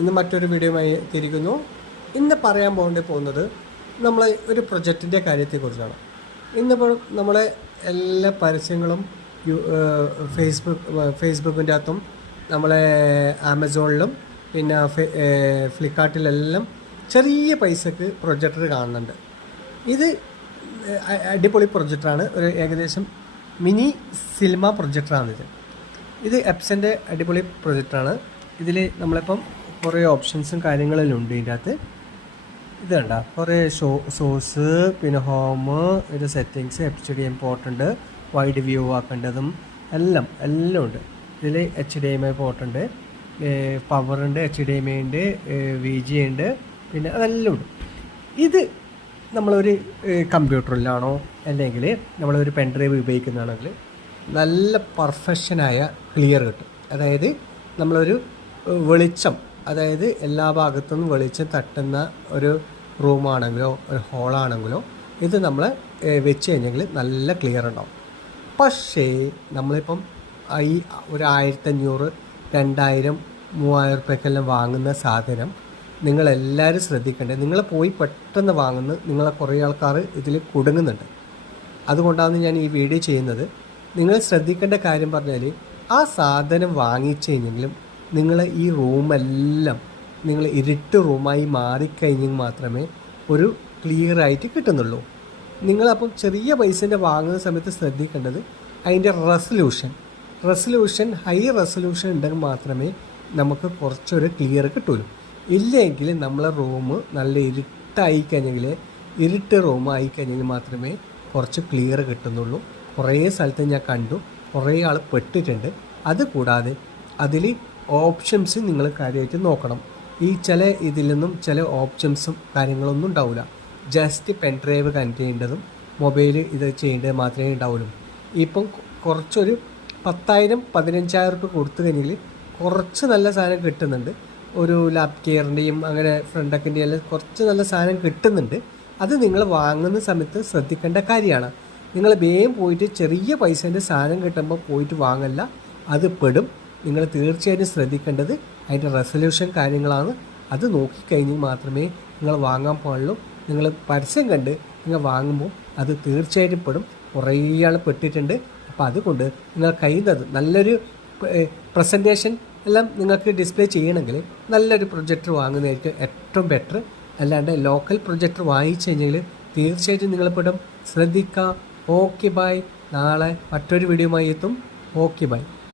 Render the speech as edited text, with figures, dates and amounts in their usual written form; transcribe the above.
ഇന്ന് മറ്റൊരു വീഡിയോയുമായി എത്തിയിരിക്കുന്നു. ഇന്ന് പറയാൻ പോകുന്നത് നമ്മൾ ഒരു പ്രൊജക്റ്റിൻ്റെ കാര്യത്തെക്കുറിച്ചാണ്. ഇന്നിപ്പോൾ നമ്മളെ എല്ലാ പരസ്യങ്ങളും ഫേസ്ബുക്കിൻ്റെ അകത്തും നമ്മളെ ആമസോണിലും പിന്നെ ഫ്ലിപ്കാർട്ടിലെല്ലാം ചെറിയ പൈസക്ക് പ്രൊജക്ടർ കാണുന്നുണ്ട്. ഇത് അടിപൊളി പ്രൊജക്ടറാണ്. ഒരു ഏകദേശം മിനി സിനിമ പ്രൊജക്ടറാണിത്. ഇത് എപ്സൻ്റെ അടിപൊളി പ്രൊജക്ടറാണ്. ഇതിൽ നമ്മളിപ്പം കുറേ ഓപ്ഷൻസും കാര്യങ്ങളെല്ലാം ഉണ്ട്. ഇതിൻ്റെ അകത്ത് ഇത് കണ്ട കുറേ സോഴ്സ്, പിന്നെ ഹോം, ഇത് സെറ്റിങ്സ്, HDMI പോർട്ടുണ്ട്, വൈഡ് വ്യൂ ആക്കേണ്ടതും എല്ലാം ഉണ്ട്. ഇതിൽ HDMI പോർട്ടുണ്ട്, പവറുണ്ട്, HDMI ഉണ്ട്, VGA ഉണ്ട്, പിന്നെ അതെല്ലാം ഉണ്ട്. ഇത് നമ്മളൊരു കമ്പ്യൂട്ടറിലാണോ അല്ലെങ്കിൽ നമ്മളൊരു പെൻഡ്രൈവ് ഉപയോഗിക്കുന്നതാണെങ്കിൽ നല്ല പെർഫെക്ഷനായ ക്ലിയർ കിട്ടും. അതായത് നമ്മളൊരു വെളിച്ചം, അതായത് എല്ലാ ഭാഗത്തുനിന്നും വെളിച്ചം തട്ടുന്ന ഒരു റൂമാണെങ്കിലോ ഒരു ഹോളാണെങ്കിലോ ഇത് നമ്മൾ വെച്ച് കഴിഞ്ഞെങ്കിൽ നല്ല ക്ലിയർ ഉണ്ടാവും. പക്ഷേ നമ്മളിപ്പം ഈ ഒരു 1500, 2000, 3000 റുപ്യക്കെല്ലാം വാങ്ങുന്ന സാധനം നിങ്ങളെല്ലാവരും ശ്രദ്ധിക്കേണ്ടത്. നിങ്ങൾ പോയി പെട്ടെന്ന് വാങ്ങുന്ന നിങ്ങളെ കുറേ ആൾക്കാർ ഇതിൽ കുടുങ്ങുന്നുണ്ട്. അതുകൊണ്ടാണ് ഞാൻ ഈ വീഡിയോ ചെയ്യുന്നത്. നിങ്ങൾ ശ്രദ്ധിക്കേണ്ട കാര്യം പറഞ്ഞാൽ ആ സാധനം വാങ്ങിച്ചു കഴിഞ്ഞെങ്കിലും നിങ്ങൾ ഈ റൂമെല്ലാം നിങ്ങൾ ഇരുട്ട് റൂമായി മാറിക്കഴിഞ്ഞെങ്കിൽ മാത്രമേ ഒരു ക്ലിയർ ആയിട്ട് കിട്ടുന്നുള്ളൂ. നിങ്ങളപ്പം ചെറിയ പൈസൻ്റെ വാങ്ങുന്ന സമയത്ത് ശ്രദ്ധിക്കേണ്ടത് അതിൻ്റെ റെസൊല്യൂഷൻ ഹൈ റെസൊല്യൂഷൻ ഉണ്ടെങ്കിൽ മാത്രമേ നമുക്ക് കുറച്ചൊരു ക്ലിയർ കിട്ടുള്ളൂ. ഇല്ലെങ്കിൽ നമ്മളെ റൂം നല്ല ഇരുട്ടായി കഴിഞ്ഞെങ്കിൽ, ഇരുട്ട് റൂമായി കഴിഞ്ഞെങ്കിൽ മാത്രമേ കുറച്ച് ക്ലിയർ കിട്ടുന്നുള്ളൂ. കുറേ സ്ഥലത്ത് ഞാൻ കണ്ടു, കുറേ ആൾ പെട്ടിട്ടുണ്ട്. അതുകൂടാതെ അതിൽ ഓപ്ഷൻസ് നിങ്ങൾ കാര്യമായിട്ട് നോക്കണം. ഈ ചില ഇതിലൊന്നും ചില ഓപ്ഷൻസും കാര്യങ്ങളൊന്നും ഉണ്ടാവില്ല. ജസ്റ്റ് പെൻ ഡ്രൈവ് കണക്ട് ചെയ്യേണ്ടതും മൊബൈൽ ഇത് ചെയ്യേണ്ടത് മാത്രമേ ഉണ്ടാവുള്ളൂ. ഇപ്പം കുറച്ചൊരു 10,000, 15,000 രൂപ കൊടുത്തു കഴിഞ്ഞെങ്കിൽ കുറച്ച് നല്ല സാധനം കിട്ടുന്നുണ്ട്. ഒരു ലാപ് കെയറിൻ്റെയും അങ്ങനെ ഫ്രണ്ടക്കിൻ്റെയും എല്ലാം കുറച്ച് നല്ല സാധനം കിട്ടുന്നുണ്ട്. അത് നിങ്ങൾ വാങ്ങുന്ന സമയത്ത് ശ്രദ്ധിക്കേണ്ട കാര്യമാണ്. നിങ്ങൾ വേഗം പോയിട്ട് ചെറിയ പൈസേൻ്റെ സാധനം കിട്ടുമ്പോൾ പോയിട്ട് വാങ്ങല്ല, അത് പെടും. നിങ്ങൾ തീർച്ചയായിട്ടും ശ്രദ്ധിക്കേണ്ടത് അതിൻ്റെ റെസൊല്യൂഷൻ കാര്യങ്ങളാണ്. അത് നോക്കിക്കഴിഞ്ഞാൽ മാത്രമേ നിങ്ങൾ വാങ്ങാൻ പാടുള്ളൂ. നിങ്ങൾ പരസ്യം കണ്ട് നിങ്ങൾ വാങ്ങുമ്പോൾ അത് തീർച്ചയായിട്ടും പെടും. കുറേ ആൾ പെട്ടിട്ടുണ്ട്. അപ്പോൾ അതുകൊണ്ട് നിങ്ങൾ കഴിയുന്നത് നല്ലൊരു പ്രസൻറ്റേഷൻ എല്ലാം നിങ്ങൾക്ക് ഡിസ്പ്ലേ ചെയ്യണമെങ്കിൽ നല്ലൊരു പ്രൊജക്ടർ വാങ്ങുന്നതായിരിക്കും ഏറ്റവും ബെറ്റർ. അല്ലാണ്ട് ലോക്കൽ പ്രൊജക്ടർ വാങ്ങിച്ചു കഴിഞ്ഞാൽ തീർച്ചയായിട്ടും നിങ്ങൾ പെടും. ശ്രദ്ധിക്കുക. Okay bye. നാളെ മറ്റൊരു വീഡിയോയുമായി എത്തും. Okay bye.